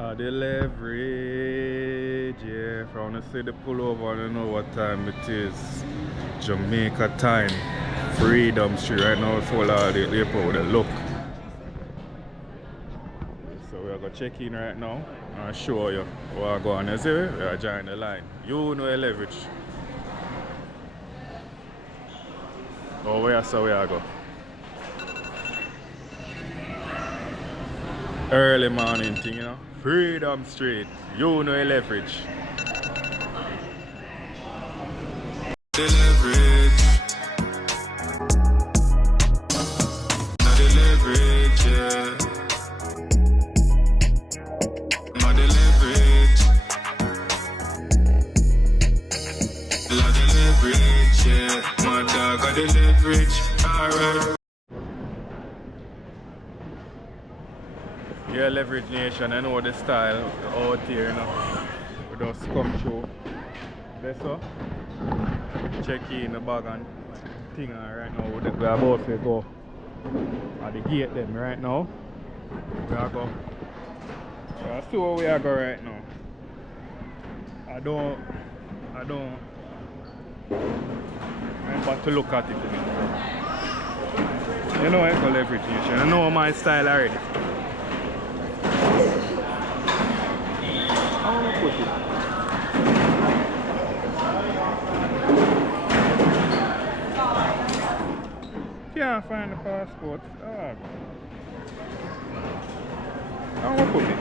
The leverage, yeah. If I want to see the pullover, I don't know what time it is. Jamaica time. Freedom Street right now. It's full of the airport with a look. So we're going to check in right now and show you what I go on. You see, we are joining the line. You know a leverage. Oh, where so we are go. Early morning thing, you know. Freedom Street. You know a leverage. The leverage. The leverage, yeah. The leverage. The leverage, yeah. My dog got the leverage. Alright. Yeah, Leverage Nation, I know the style out here, you know. We just come through. That's all. Check in the bag and thing right now. We are about to go at the gate then right now. We are go. That's where we are go right now. I don't remember to look at it. You know, it's a Leverage Nation. I know my style already. I want to put it. Can't find the passport. Ah. I want to put it.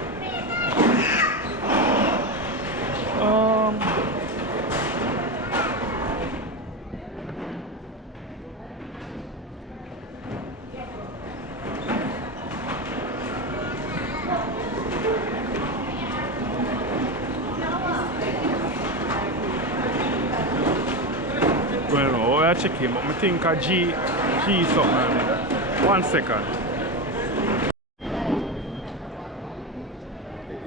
Well, no, we are checking, but I think a G something. 1 second.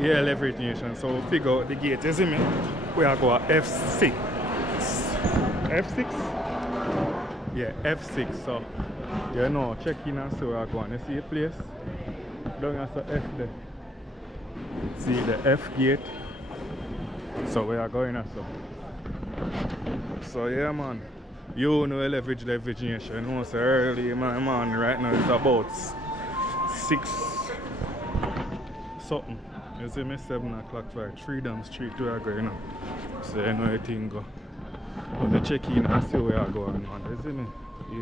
Yeah, Leverage Nation. So we figure out the gate, you see me? We are going F6. F6? Yeah, F6. So, you know, check in and see where we are going. You see the place? Down here, so F there. See the F gate. So we are going also. So yeah, man. You know Leverage Nation. You know, so early man, right now it's about 6 something. You see me 7 o'clock for Freedom Street where I go, you know. So you know everything go. But the check in and see where I go on, man. You see me?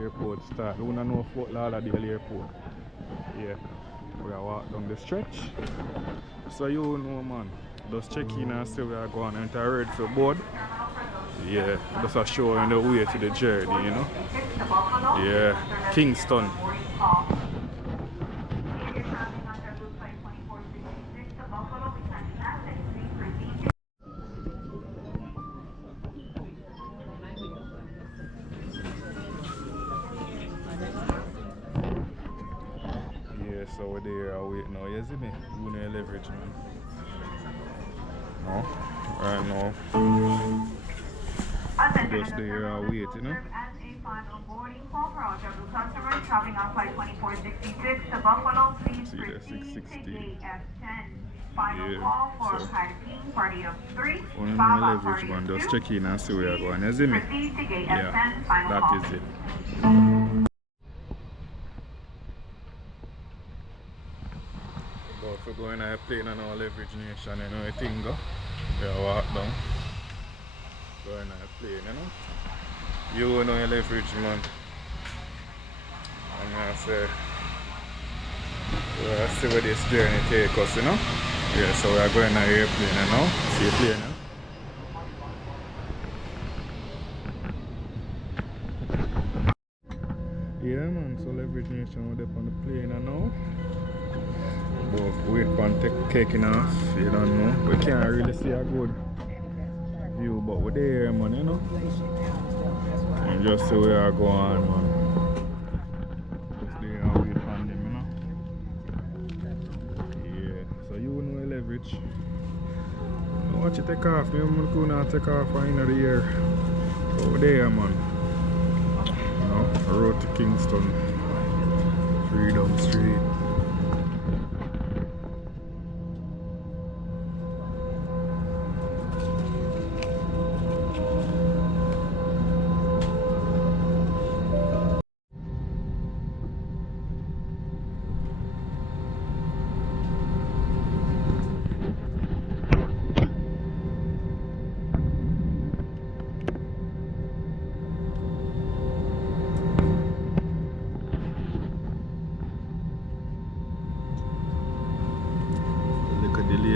Airport start. You don't know Fort Lauderdale Airport. Yeah. We are walk down the stretch. So you know, man. Just check in and see where I go on and I read for board. Yeah, just a show on the way to the journey, you know. Yeah, Kingston. Yeah, so we're there, I'll wait now, you see me? You know Leverage, man. No, right now. Just there, I'll wait, you know. Customers traveling on flight 2466 to Buffalo, please see that proceed 660. to gate F10. Final Yeah, call for so Kartel, party of 3. One more Leverage, man. Just check in and see where you're going. You see me? Proceed to gate Yeah, F10, final that call. is it. But if we're going to a plane and our Leverage Nation, you know, I think go. Yeah, walk down. Going on a plane, you know. You know your Leverage, man. I'm gonna say, we'll see where this journey take us, you know. Yeah, so we are going on an airplane now. See a plane now. Yeah, man, so Leverage Nation we're up on the plane now. But wait for taking off, you don't know. We can't really see a good view, but we're there, man, you know. And just see where I go on, man. Just there and wait for them, you know. Yeah, so you know Leverage. Watch it take off, maybe I'm gonna take off for the end of the year. Over there, man. You know, road to Kingston, Freedom Street.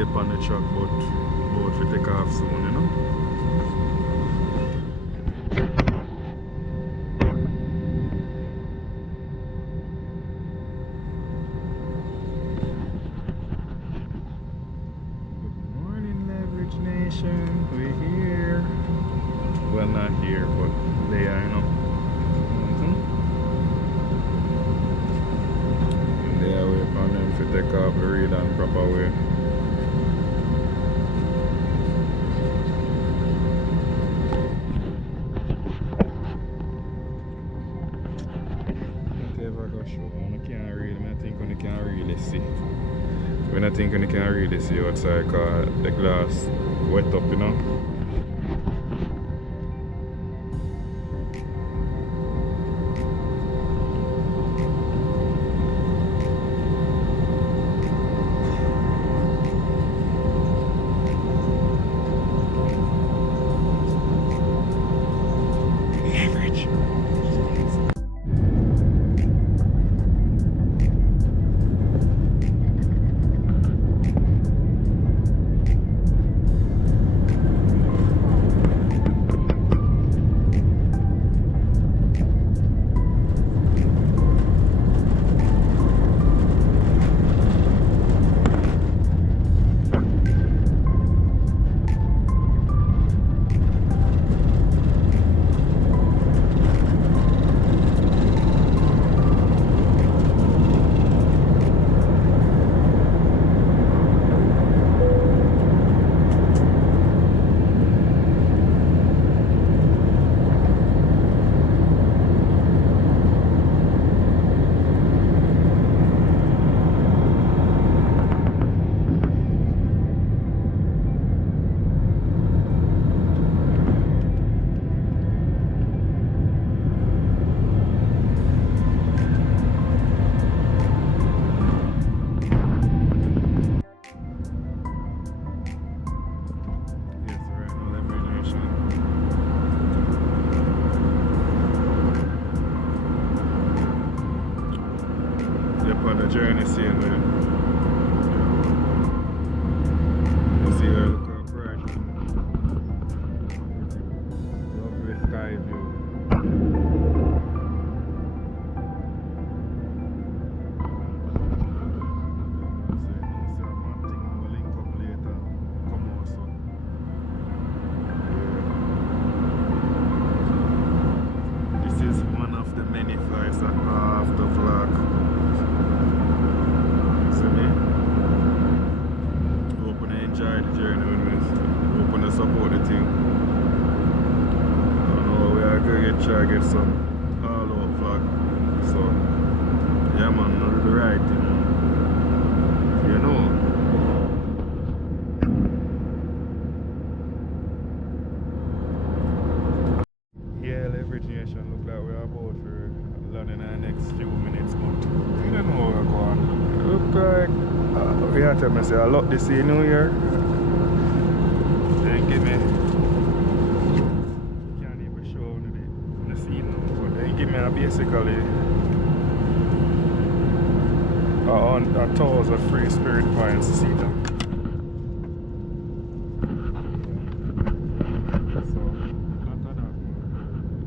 up on the truck, but about to take off soon, you know. Good morning, Leverage Nation. We're here. Well, not here, but they are, you know. And they are waiting on them to take off the real and proper way. I can't really, I think I can't really see. When I think I can't really see outside because the glass wet up, you know. On the journey, seeing the see her look up bright. Lovely sky view. This is one of the many flights that are off the vlog. Enjoy the journey with me. Open to support the team. I know we are going to try to get some all out vlog. So, yeah, man, do the right thing. You know. Yeah, Leverage Nation look like we're about for land in the next few minutes, but we don't know where we're going. Look like we have to say a lot this year, New Year. Then give me, can't even show the scene, but then give me a basically a tours of free spirit points to see them. So, after that,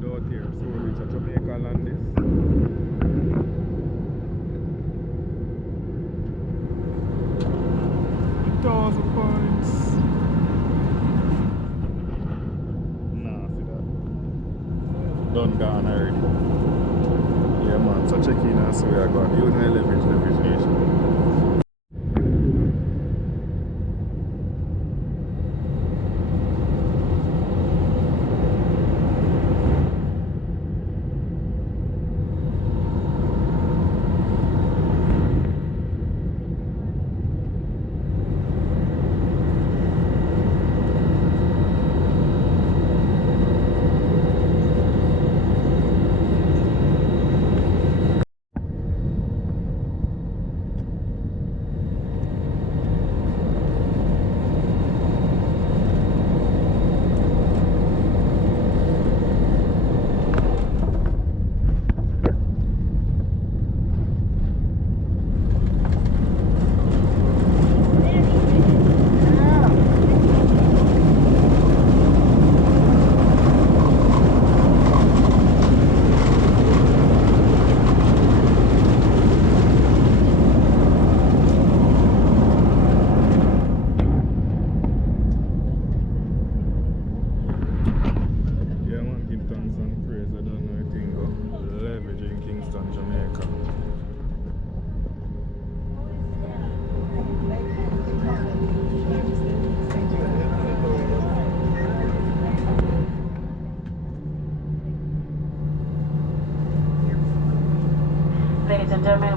without here, so we reach a Jamaica land this. Points. Nah, see that? Done gone already. Yeah, man. So check in and see where I got. Using the leverage nation.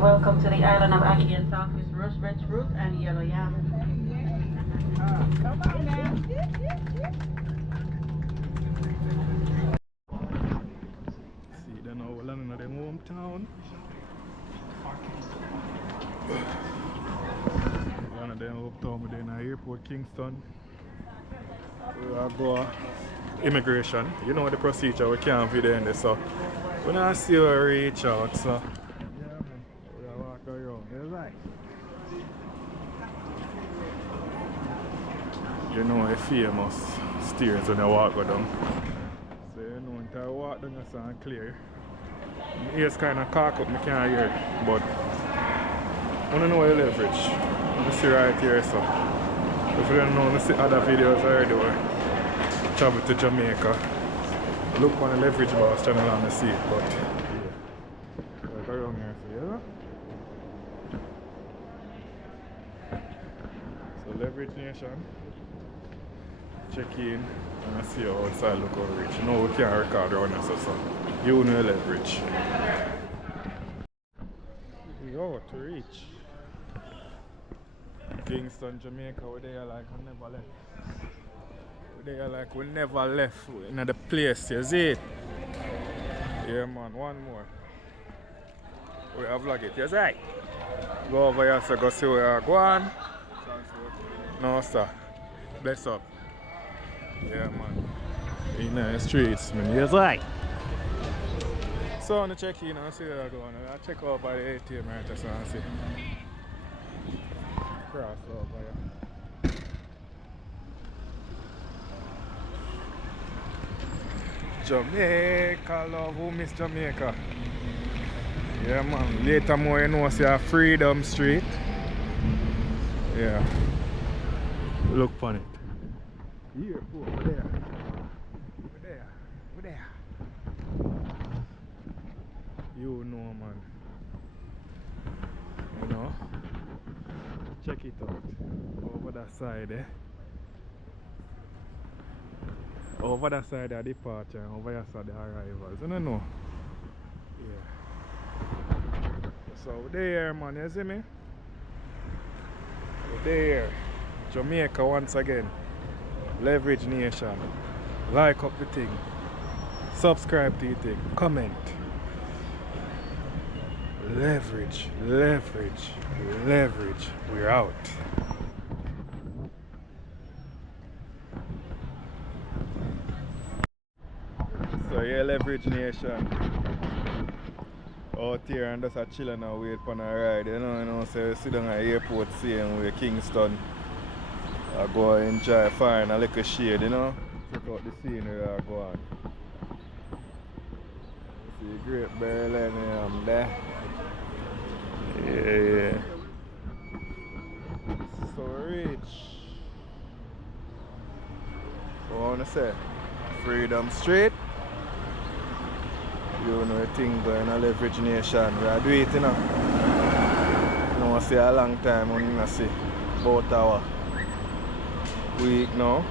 welcome to the island of Aki and Southwest Rosebush Fruit and Yellow Yam. Come on now. See, they know we're in their hometown. One of them hometown, but then airport Kingston. We are go immigration. You know the procedure, we can't video in this, so we not see you reach out, so yeah man, we are walk around. You're right. You know the famous stairs when you walk go down. So you know until I walk down you sound clear. My ears kinda cock up, I can't hear it. But I wanna know the leverage. You see right here, so if you don't know, you see other videos already where I travel to Jamaica. Look on the leverageboss channel and I see it, but yeah. Right around here, so yeah. So leverage nation. Check in and I see you outside look how rich. You know we can't record around us, so you know leverage. We out to reach Kingston, Jamaica, where they are like we never left. Where they are like we never left. We're in the place, you see it? Yeah man, one more. We have vlog it, you see? Go over here so go see where I go on. No sir. Bless up. Yeah man. In the streets, man. You see? So I want to check in and see where I go on. I'll check over by the ATM right there so I see. Cross over here. Jamaica, love, who miss Jamaica? Yeah man, later more you know see Freedom Street. Yeah. Look on it. Here, over there. Over there. Over there. You know man. You know? Check it out. Over that side eh. Over that side of departure and over here side the arrivals. You don't know? Yeah. So we're there man, you see me? We're there. Jamaica once again. Leverage Nation. Like up the thing. Subscribe to the thing. Comment. Leverage, leverage, leverage. We're out. So yeah, Leverage Nation. Out here and just a chilling and wait for a ride. You know, so we sit down at the airport seeing with Kingston. I go enjoy find a little shade, you know. Check out the scenery I go on. See Great Berlin there. Yeah. So rich. What I wanna say? Freedom Street. You know the thing going on Leverage Nation. We are doing it, you know. You know, I see a long time when I see about our week now.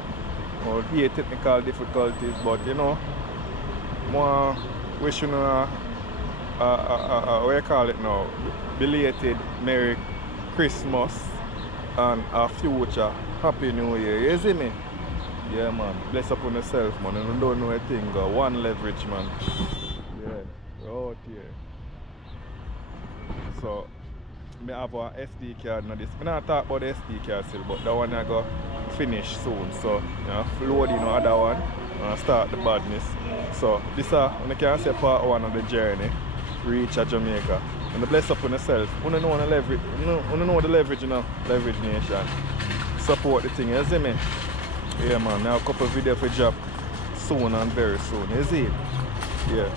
Well, here technical difficulties, but you know, more wish you know what you call it now, belated Merry Christmas and a future Happy New Year, you see me? Yeah man, bless up on yourself man, and you don't know a thing, go one leverage man. Yeah, we're out here. So, I have a SD card now this. I'm not talk about the SD card still, but that one I go finish soon. So, you know, load in other one and start the badness. So, this is, you can say part one of the journey, reach Jamaica. And bless up on yourself. You know the leverage, you know the leverage, you know, Leverage Nation. Support the thing, you see me? Yeah man, now a couple of videos for drop soon and very soon, you see it? Yeah.